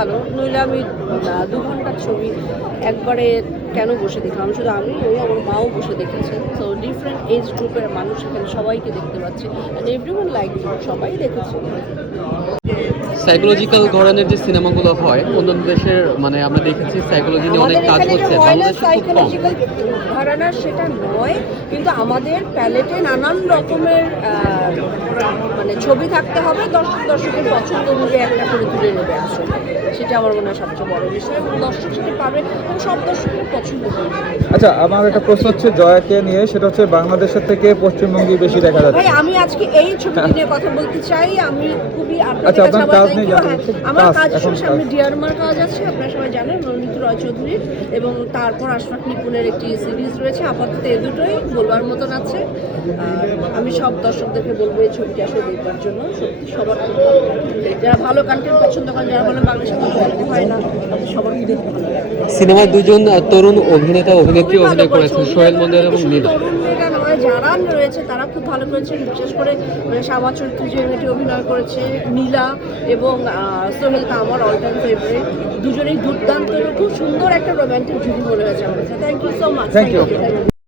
ভালো নইলে আমি দু ঘণ্টার ছবি একবারে কেন বসে দেখলাম? শুধু আমি ওই আমার মাও বসে দেখেছে। তো ডিফারেন্ট এজ গ্রুপের মানুষ এখানে সবাইকে দেখতে পাচ্ছি। অ্যান্ড এভরিওয়ান লাইক সবাই দেখেছে। সাইকোলজিক্যাল ধরনের যে সিনেমাগুলো হয় অন্যান্য দেশের মানে আমরা দেখেছি সাইকোলজি নিয়ে অনেক কাজ হচ্ছে সাইকোলজিক্যাল ঘরানা সেটা নয় কিন্তু আমাদের প্যালেটে নানান রকমের মানে ছবি থাকতে হবে দর্শক দর্শকের পছন্দ অনুযায়ী একটা করে তুলে নেবে আসলে। সেটা আমার মনে হয় সবচেয়ে বড় বিষয় এবং দর্শক সেটা পাবে এবং সব দর্শকের পছন্দ করবে। আচ্ছা আমার একটা প্রশ্ন হচ্ছে জয়াকে নিয়ে সেটা হচ্ছে বাংলাদেশের থেকে পশ্চিমবঙ্গে বেশি দেখা যাচ্ছে। ভাই আমি আজকে এই ছবিটি নিয়ে কথা বলতে চাই আমি খুবই আচ্ছা, আপনার আমার কাজ নিয়ে। জানতে হ্যাঁ, আমার কাজ, সামনে। ডিয়ারমার কাজ আছে আপনারা সবাই জানেন রণিত রয়চৌধুরীর এবং তারপর আশফাক নিপুণের একটি সিরিজ রয়েছে আপাতত এ দুটোই বলবার মতন আছে। আমি সব দর্শকদেরকে বলব এই ছবিটি আসলে দেখবার জন্য। সত্যি সবার। যারা ভালো কন্টেন্ট পছন্দ করেন যারা বলেন বাংলাদেশের সিনেমায় দুজন তরুণ অভিনেতা অভিনেত্রী অভিনয় করেছেন সোহেল মন্দির এবং নীলা যারা রয়েছে তারা খুব ভালো করেছেন। বিশেষ করে শ্যামা চরিত্রে অভিনয় করেছে নীলা এবং সোহেল তা আমার অল টাইম ফেভারিট দুজনেই দুর্দান্ত খুব সুন্দর একটা রোমান্টিক জুড়ি মনে হয়েছে আমার thank you so much Thank you.